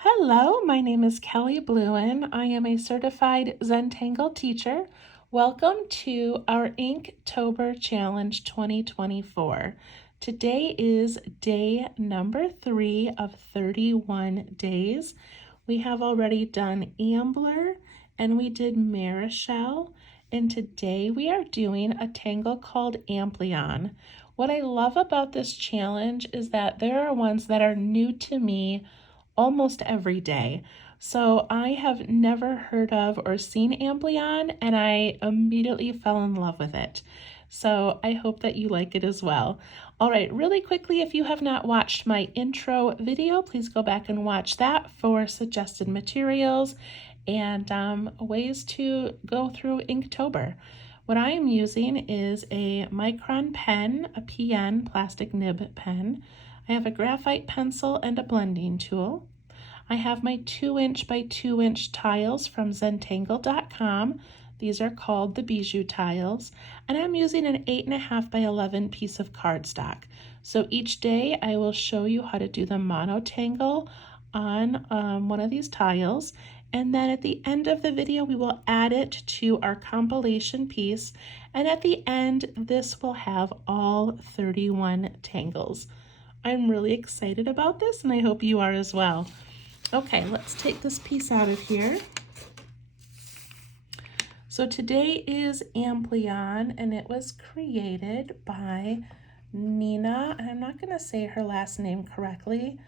Hello, my name is Kelly Bluen. I am a certified Zentangle teacher. Welcome to our Inktober Challenge 2024. Today is day number 3 of 31 days. We have already done Ambler and we did Marichelle, and today we are doing a tangle called Amplion. What I love about this challenge is that there are ones that are new to me almost every day. So I have never heard of or seen Amplion, and I immediately fell in love with it. So I hope that you like it as well. All right, really quickly, if you have not watched my intro video, please go back and watch that for suggested materials and ways to go through Inktober. What I am using is a micron pen, a PN plastic nib pen. I have a graphite pencil and a blending tool. I have my 2-inch by 2-inch tiles from Zentangle.com. These are called the Bijou tiles. And I'm using an 8.5 by 11 piece of cardstock. So each day I will show you how to do the monotangle on one of these tiles. And then at the end of the video, we will add it to our compilation piece. And at the end, this will have all 31 tangles. I'm really excited about this, and I hope you are as well. Okay, let's take this piece out of here. So today is Amplion, and it was created by Nina, and I'm not going to say her last name correctly,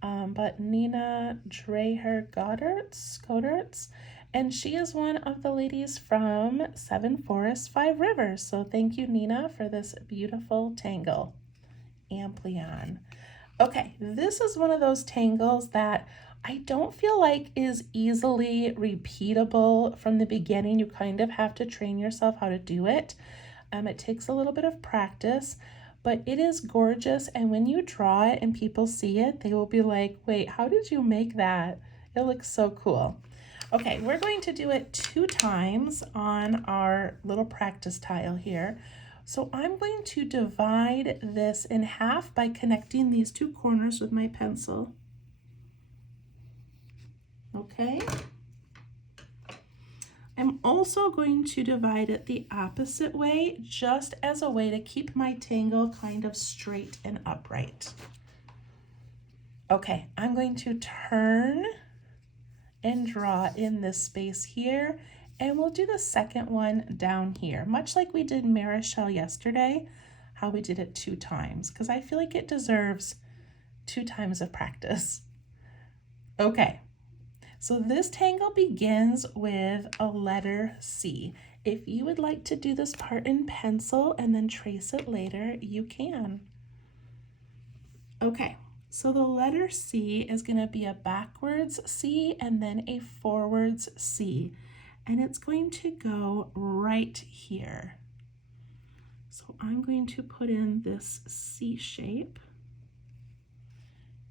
but Nina Dreher Godertz, and she is one of the ladies from Seven Forests, Five Rivers. So thank you, Nina, for this beautiful tangle, Amplion. Okay, this is one of those tangles that I don't feel like is easily repeatable from the beginning. You kind of have to train yourself how to do it. It takes a little bit of practice, but it is gorgeous. And when you draw it and people see it, they will be like, wait, how did you make that? It looks so cool. Okay, we're going to do it 2 times on our little practice tile here. So I'm going to divide this in half by connecting these 2 corners with my pencil. Okay. I'm also going to divide it the opposite way, just as a way to keep my tangle kind of straight and upright. Okay, I'm going to turn and draw in this space here, and we'll do the second one down here, much like we did Marichelle yesterday, how we did it 2 times, because I feel like it deserves 2 times of practice. Okay, so this tangle begins with a letter C. If you would like to do this part in pencil and then trace it later, you can. Okay. So the letter C is going to be a backwards C and then a forwards C. And it's going to go right here. So I'm going to put in this C shape.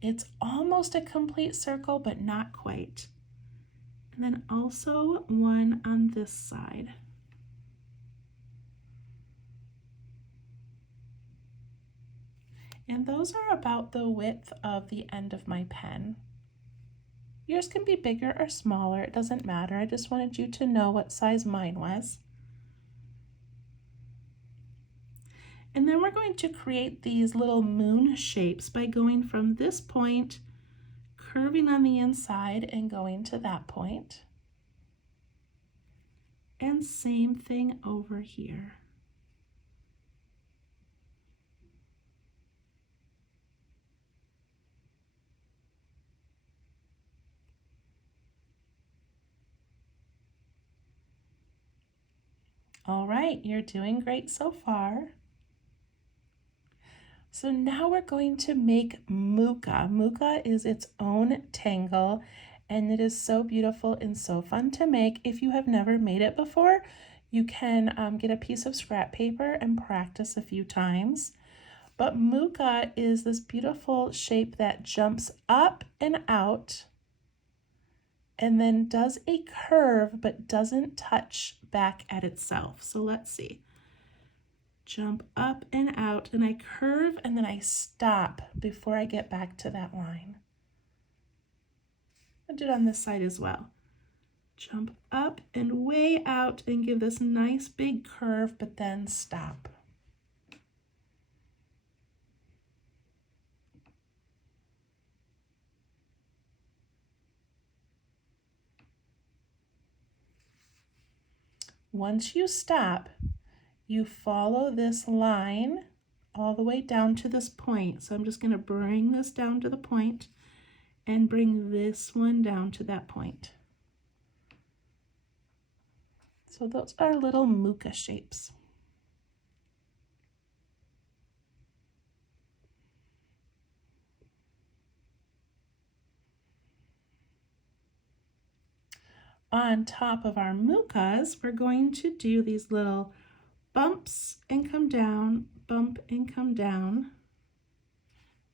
It's almost a complete circle, but not quite. And then also one on this side. And those are about the width of the end of my pen. Yours can be bigger or smaller, it doesn't matter. I just wanted you to know what size mine was. And then we're going to create these little moon shapes by going from this point, curving on the inside and going to that point. And same thing over here. All right, you're doing great so far. So now we're going to make Muka. Muka is its own tangle, and it is so beautiful and so fun to make. If you have never made it before, you can get a piece of scrap paper and practice a few times. But Muka is this beautiful shape that jumps up and out and then does a curve but doesn't touch back at itself. So let's see. Jump up and out, and I curve, and then I stop before I get back to that line. do it on this side as well. Jump up and way out and give this nice big curve, but then stop. Once you stop, you follow this line all the way down to this point. So I'm just going to bring this down to the point and bring this one down to that point. So those are little muka shapes. On top of our mukas, we're going to do these little bumps and come down, bump and come down,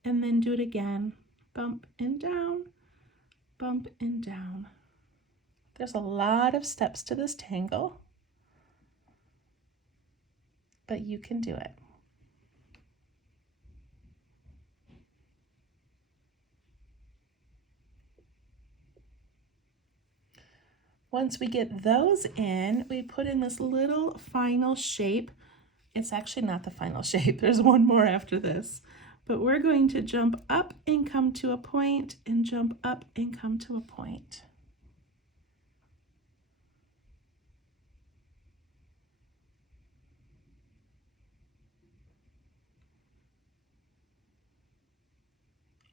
and then do it again, bump and down, bump and down. There's a lot of steps to this tangle, but you can do it. Once we get those in, we put in this little final shape. It's actually not the final shape. There's one more after this. But we're going to jump up and come to a point and jump up and come to a point.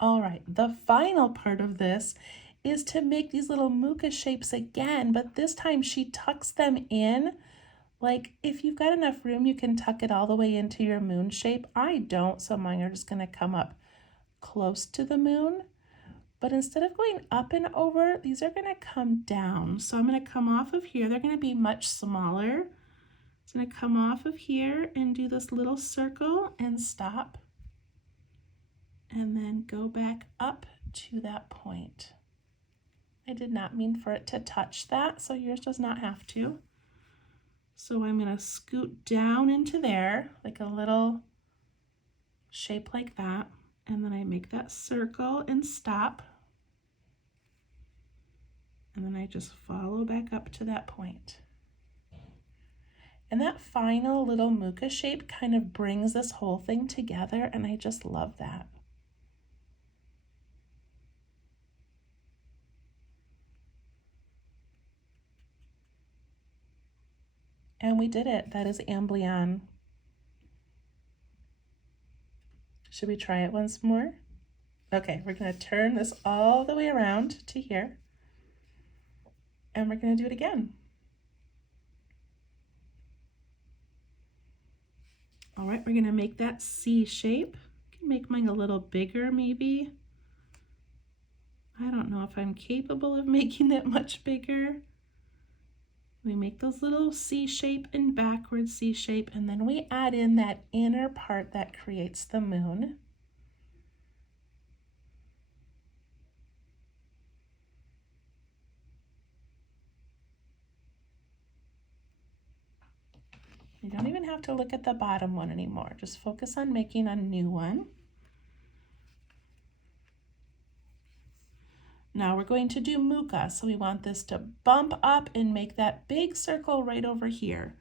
All right, the final part of this is to make these little muka shapes again, but this time she tucks them in. Like if you've got enough room, you can tuck it all the way into your moon shape. I don't, so mine are just gonna come up close to the moon. But instead of going up and over, these are gonna come down. So I'm gonna come off of here. They're gonna be much smaller. It's gonna come off of here and do this little circle and stop. And then go back up to that point. I did not mean for it to touch that, so yours does not have to. So I'm going to scoot down into there, like a little shape like that, and then I make that circle and stop. And then I just follow back up to that point. And that final little muka shape kind of brings this whole thing together, and I just love that. And we did it. That is Amplion. Should we try it once more? Okay, we're going to turn this all the way around to here. And we're going to do it again. All right, we're going to make that C shape. I can make mine a little bigger maybe. I don't know if I'm capable of making it much bigger. We make those little C shape and backward C shape, and then we add in that inner part that creates the moon. You don't even have to look at the bottom one anymore. Just focus on making a new one. Now we're going to do muka, so we want this to bump up and make that big circle right over here.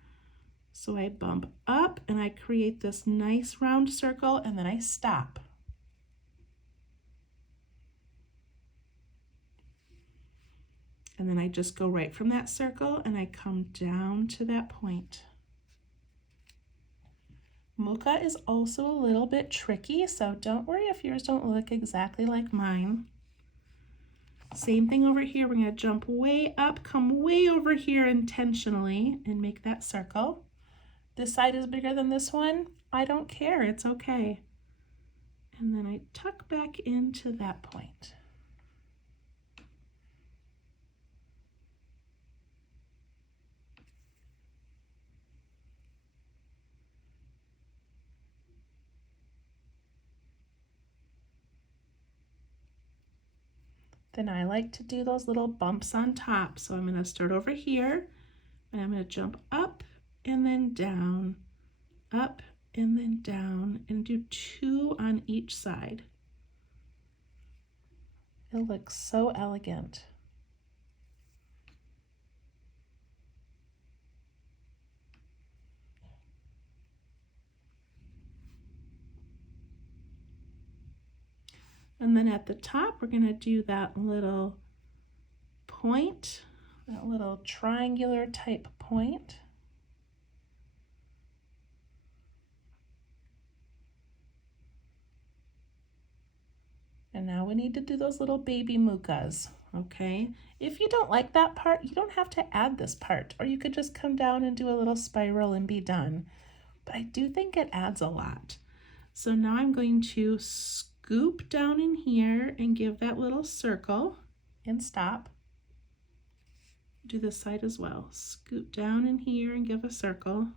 So I bump up and I create this nice round circle, and then I stop. And then I just go right from that circle and I come down to that point. Muka is also a little bit tricky, so don't worry if yours don't look exactly like mine. Same thing over here. We're going to jump way up, come way over here intentionally, and make that circle. This side is bigger than this one. I don't care. It's okay. And then I tuck back into that point. Then I like to do those little bumps on top. So I'm going to start over here, and I'm going to jump up and then down, up and then down, and do 2 on each side. It looks so elegant. And then at the top, we're going to do that little point, that little triangular type point. And now we need to do those little baby mukas, okay? If you don't like that part, you don't have to add this part, or you could just come down and do a little spiral and be done. But I do think it adds a lot. So now I'm going to scoop down in here and give that little circle and stop. Do this side as well. Scoop down in here and give a circle.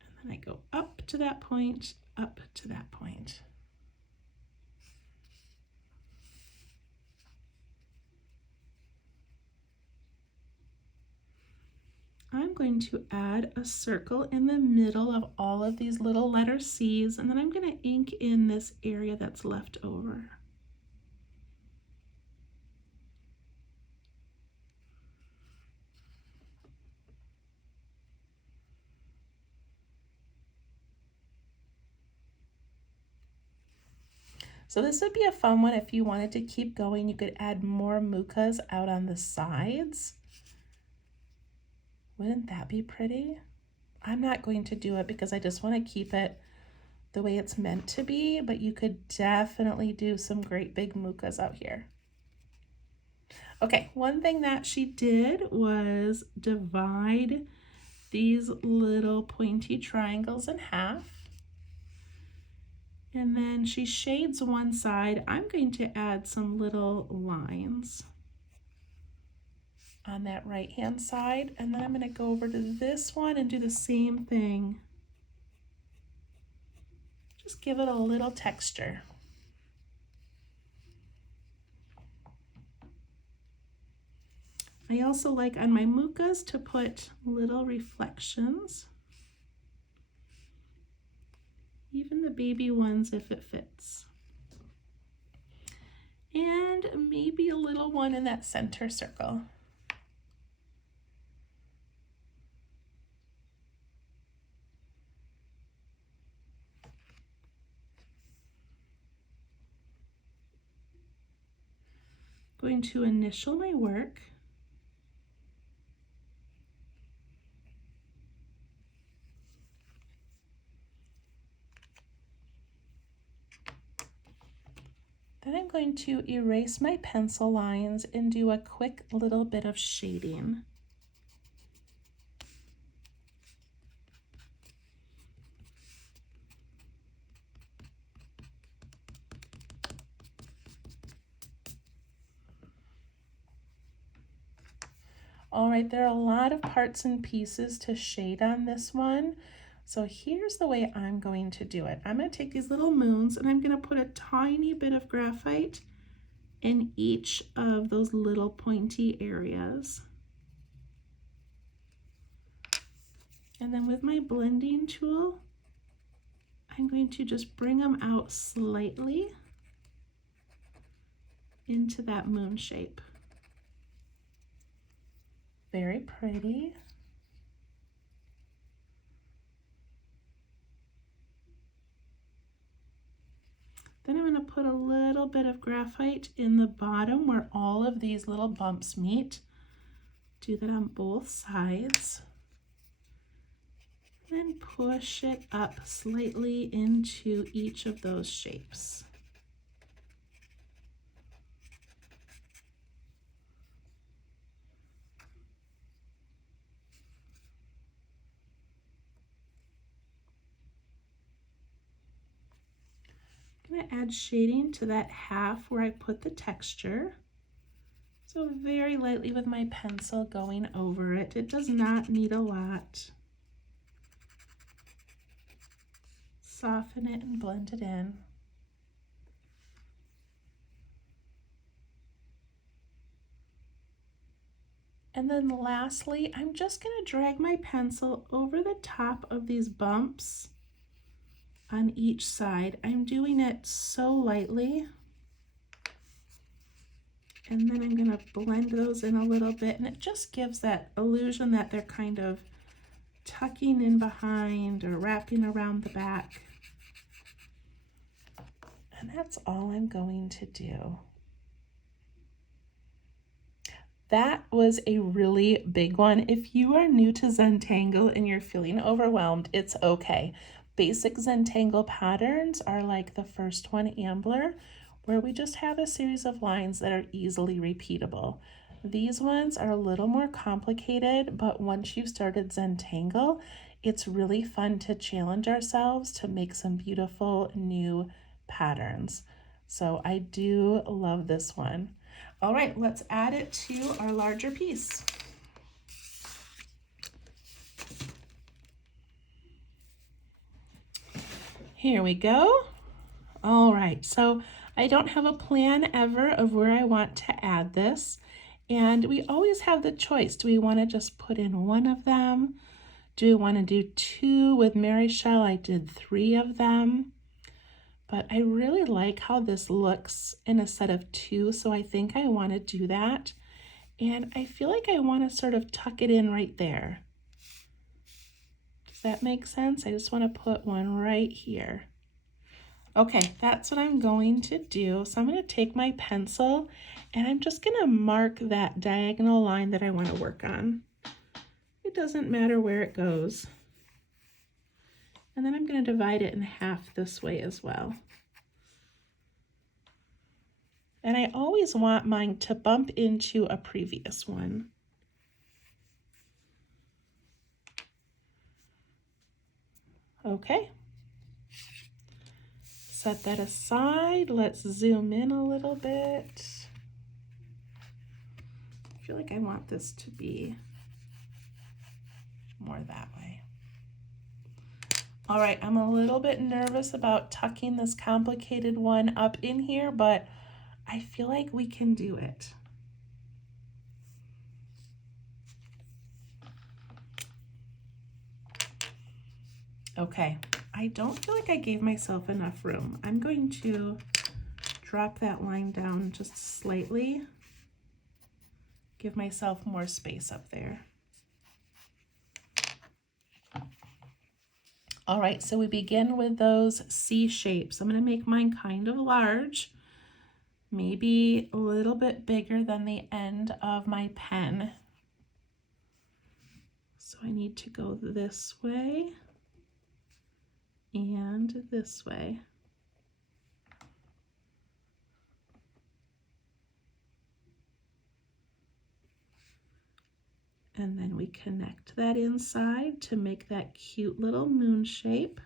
And then I go up to that point, up to that point. I'm going to add a circle in the middle of all of these little letter C's, and then I'm going to ink in this area that's left over. So this would be a fun one if you wanted to keep going. You could add more mukas out on the sides. Wouldn't that be pretty? I'm not going to do it because I just want to keep it the way it's meant to be, but you could definitely do some great big mukas out here. Okay, one thing that she did was divide these little pointy triangles in half. And then she shades one side. I'm going to add some little lines on that right-hand side. And then I'm going to go over to this one and do the same thing. Just give it a little texture. I also like on my mukas to put little reflections. Even the baby ones if it fits. And maybe a little one in that center circle. Going to initial my work. Then I'm going to erase my pencil lines and do a quick little bit of shading. All right, there are a lot of parts and pieces to shade on this one. So here's the way I'm going to do it. I'm going to take these little moons and I'm going to put a tiny bit of graphite in each of those little pointy areas. And then with my blending tool, I'm going to just bring them out slightly into that moon shape. Very pretty. Then I'm going to put a little bit of graphite in the bottom where all of these little bumps meet. Do that on both sides. Then push it up slightly into each of those shapes. I'm going to add shading to that half where I put the texture. So very lightly with my pencil going over it. It does not need a lot. Soften it and blend it in. And then lastly, I'm just going to drag my pencil over the top of these bumps on each side. I'm doing it so lightly. And then I'm going to blend those in a little bit, and it just gives that illusion that they're kind of tucking in behind or wrapping around the back. And that's all I'm going to do. That was a really big one. If you are new to Zentangle and you're feeling overwhelmed, it's okay. Basic Zentangle patterns are like the first one, Ambler, where we just have a series of lines that are easily repeatable. These ones are a little more complicated, but once you've started Zentangle, it's really fun to challenge ourselves to make some beautiful new patterns. So I do love this one. All right, let's add it to our larger piece. Here we go. All right, so I don't have a plan ever of where I want to add this. And we always have the choice. Do we want to just put in one of them? Do we want to do two? With Mary Shell, I did 3 of them. But I really like how this looks in a set of 2, so I think I want to do that. And I feel like I want to sort of tuck it in right there. Does that make sense? I just want to put one right here. Okay, that's what I'm going to do. So I'm going to take my pencil and I'm just going to mark that diagonal line that I want to work on. It doesn't matter where it goes. And then I'm going to divide it in half this way as well. And I always want mine to bump into a previous one. Okay. Set that aside. Let's zoom in a little bit. I feel like I want this to be more that way. All right, I'm a little bit nervous about tucking this complicated one up in here, but I feel like we can do it. Okay, I don't feel like I gave myself enough room. I'm going to drop that line down just slightly, give myself more space up there. All right, so we begin with those C shapes. I'm going to make mine kind of large, maybe a little bit bigger than the end of my pen. So I need to go this way and this way. And then we connect that inside to make that cute little moon shape.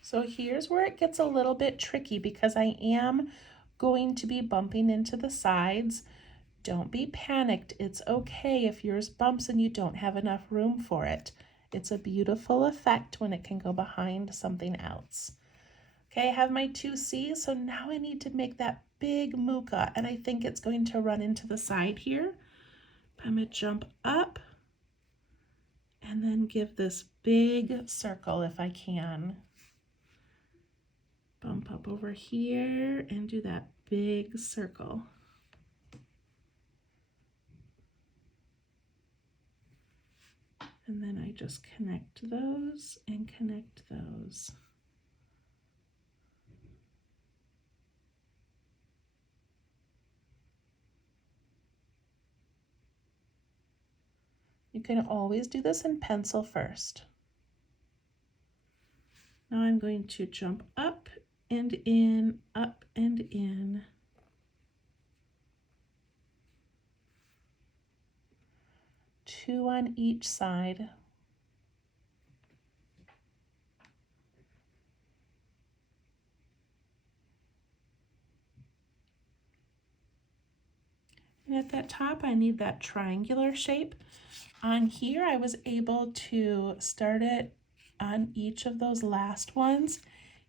So here's where it gets a little bit tricky because I am going to be bumping into the sides. Don't be panicked. It's okay if yours bumps and you don't have enough room for it. It's a beautiful effect when it can go behind something else. Okay, I have my 2 C's, so now I need to make that big muka, and I think it's going to run into the side here. I'm going to jump up and then give this big circle if I can. Bump up over here and do that big circle. And then I just connect those and connect those. You can always do this in pencil first. Now I'm going to jump up and in, up and in. Two on each side. And at that top, I need that triangular shape. On here, I was able to start it on each of those last ones.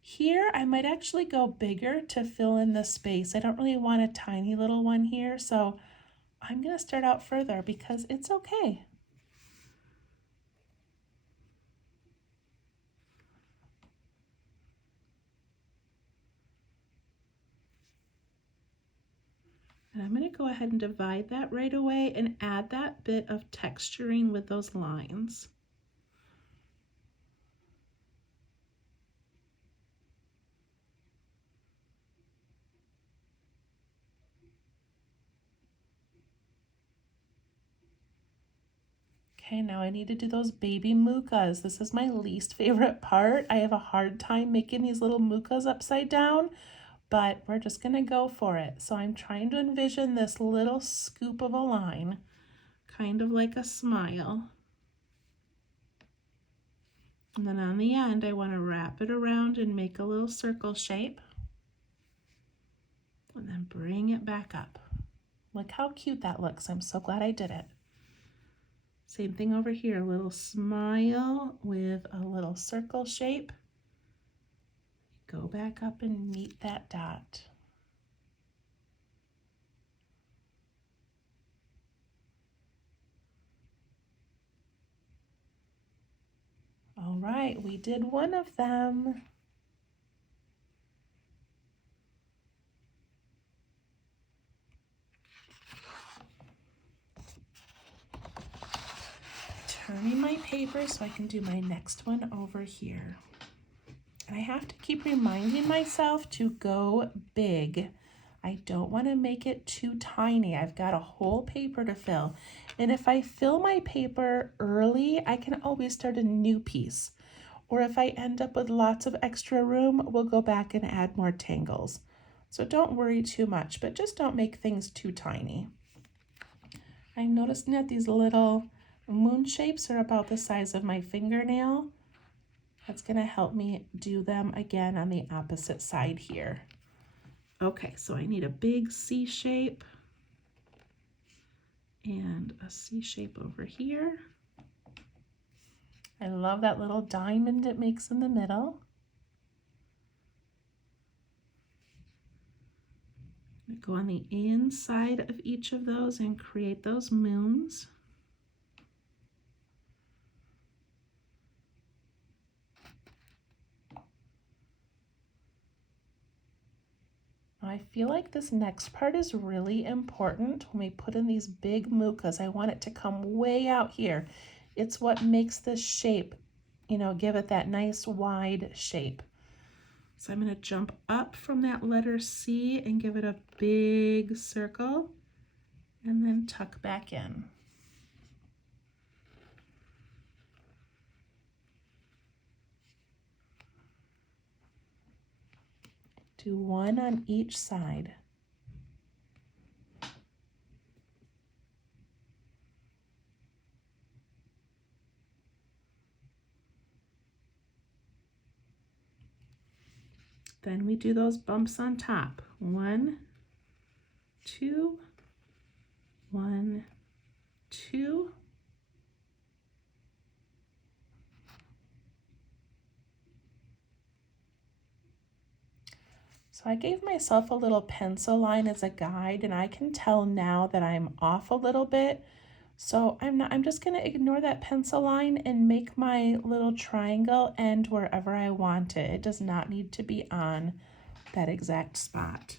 Here, I might actually go bigger to fill in the space. I don't really want a tiny little one here, so I'm going to start out further because it's okay. And I'm going to go ahead and divide that right away and add that bit of texturing with those lines. Okay, now I need to do those baby mucas. This is my least favorite part. I have a hard time making these little mucas upside down, but we're just gonna go for it. So I'm trying to envision this little scoop of a line, kind of like a smile. And then on the end, I want to wrap it around and make a little circle shape. And then bring it back up. Look how cute that looks. I'm so glad I did it. Same thing over here, a little smile with a little circle shape. Go back up and meet that dot. All right, we did one of them. Turning my paper so I can do my next one over here. And I have to keep reminding myself to go big. I don't want to make it too tiny. I've got a whole paper to fill. And if I fill my paper early, I can always start a new piece. Or if I end up with lots of extra room, we'll go back and add more tangles. So don't worry too much, but just don't make things too tiny. I'm noticing that these little moon shapes are about the size of my fingernail. That's going to help me do them again on the opposite side here. Okay, so I need a big C shape and a C shape over here. I love that little diamond it makes in the middle. Go on the inside of each of those and create those moons. I feel like this next part is really important when we put in these big mucas. I want it to come way out here. It's what makes this shape, give it that nice wide shape. So I'm going to jump up from that letter C and give it a big circle and then tuck back in. Do one on each side. Then we do those bumps on top. 1, 2, 1, 2. So I gave myself a little pencil line as a guide, and I can tell now that I'm off a little bit. So I'm just going to ignore that pencil line and make my little triangle end wherever I want it. It does not need to be on that exact spot.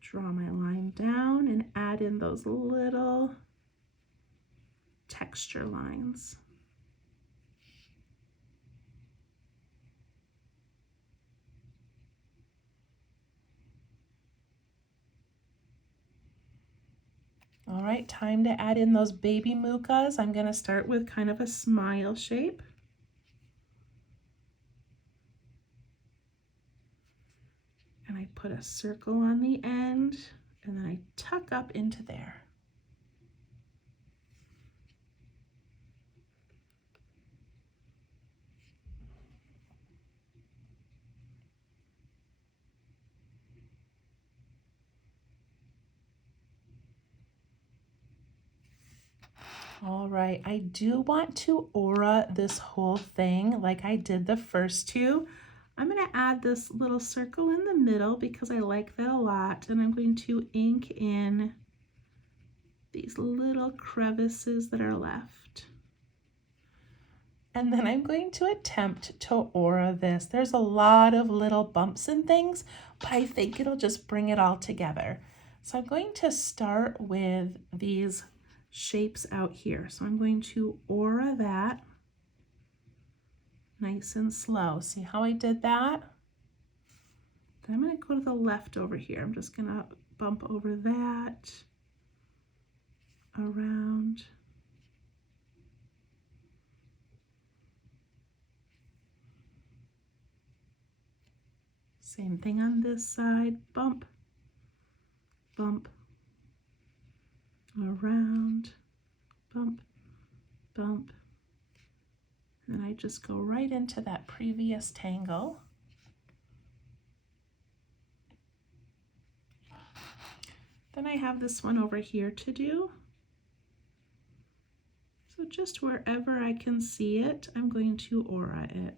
Draw my line down and add in those little texture lines. All right, time to add in those baby mucas. I'm going to start with kind of a smile shape. And I put a circle on the end, and then I tuck up into there. All right, I do want to aura this whole thing like I did the first two. I'm going to add this little circle in the middle because I like that a lot, and I'm going to ink in these little crevices that are left. And then I'm going to attempt to aura this. There's a lot of little bumps and things, but I think it'll just bring it all together. So I'm going to start with these shapes out here. So I'm going to aura that nice and slow. See how I did that? Then I'm going to go to the left over here. I'm just going to bump over that, around. Same thing on this side, bump, bump, around, bump, bump. And then I just go right into that previous tangle. Then I have this one over here to do. So just wherever I can see it, I'm going to aura it.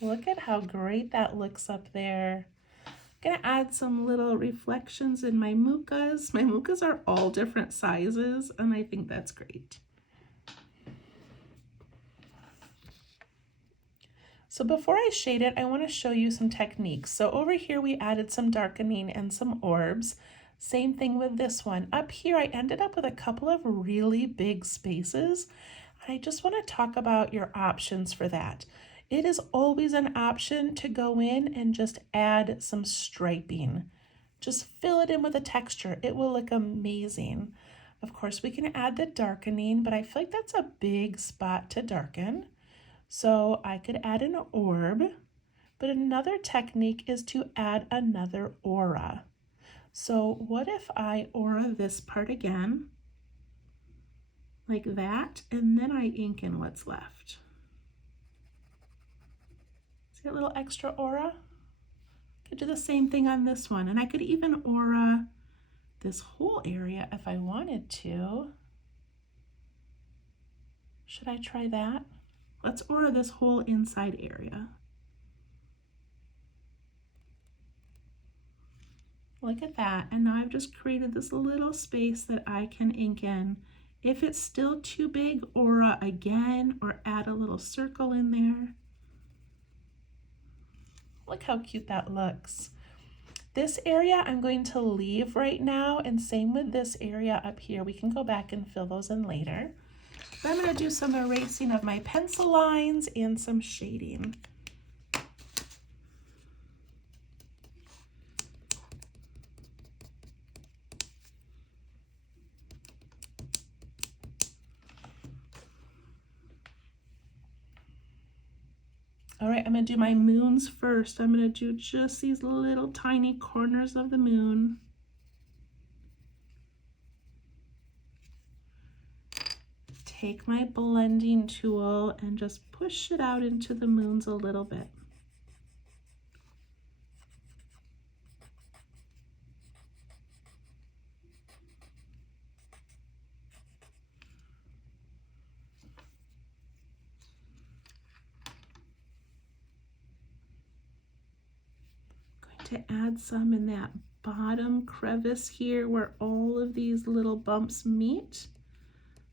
Look at how great that looks up there. I'm gonna add some little reflections in my mucas. My mucas are all different sizes, and I think that's great. So before I shade it, I want to show you some techniques. So over here we added some darkening and some orbs. Same thing with this one. Up here I ended up with a couple of really big spaces. I just want to talk about your options for that. It is always an option to go in and just add some striping. Just fill it in with a texture. It will look amazing. Of course, we can add the darkening, but I feel like that's a big spot to darken. So I could add an orb, but another technique is to add another aura. So what if I aura this part again, like that, and then I ink in what's left? See a little extra aura? Could do the same thing on this one, and I could even aura this whole area if I wanted to. Should I try that? Let's aura this whole inside area. Look at that, and now I've just created this little space that I can ink in. If it's still too big, aura again, or add a little circle in there. Look how cute that looks. This area I'm going to leave right now, and same with this area up here. We can go back and fill those in later. But I'm going to do some erasing of my pencil lines and some shading. All right, I'm going to do my moons first. I'm going to do just these little tiny corners of the moon. Take my blending tool and just push it out into the moons a little bit. To add some in that bottom crevice here where all of these little bumps meet.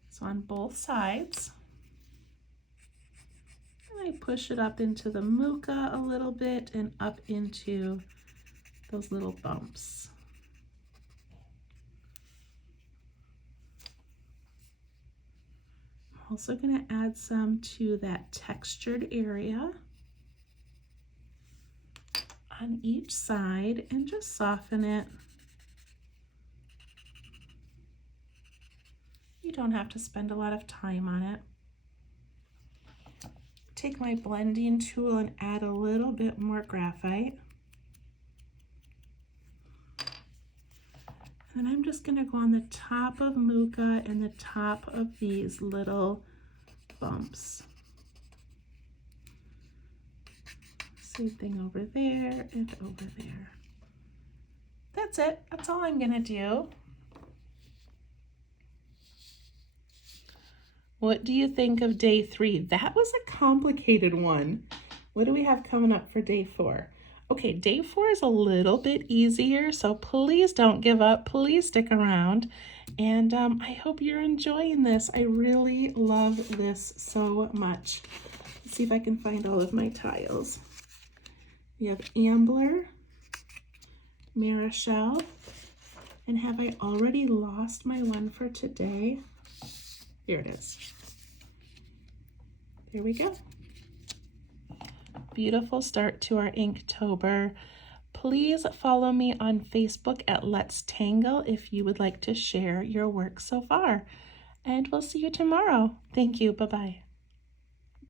So on both sides. And I push it up into the muca a little bit and up into those little bumps. I'm also going to add some to that textured area on each side and just soften it. You don't have to spend a lot of time on it. Take my blending tool and add a little bit more graphite. And I'm just going to go on the top of muca and the top of these little bumps. Same thing over there and over there. That's it. That's all I'm going to do. What do you think of day 3? That was a complicated one. What do we have coming up for day 4? Okay, day 4 is a little bit easier, so please don't give up. Please stick around. And I hope you're enjoying this. I really love this so much. Let's see if I can find all of my tiles. We have Ambler, Marashell, And have I already lost my one for today? Here it is. There we go. Beautiful start to our Inktober. Please follow me on Facebook at Let's Tangle if you would like to share your work so far. And we'll see you tomorrow. Thank you. Bye-bye.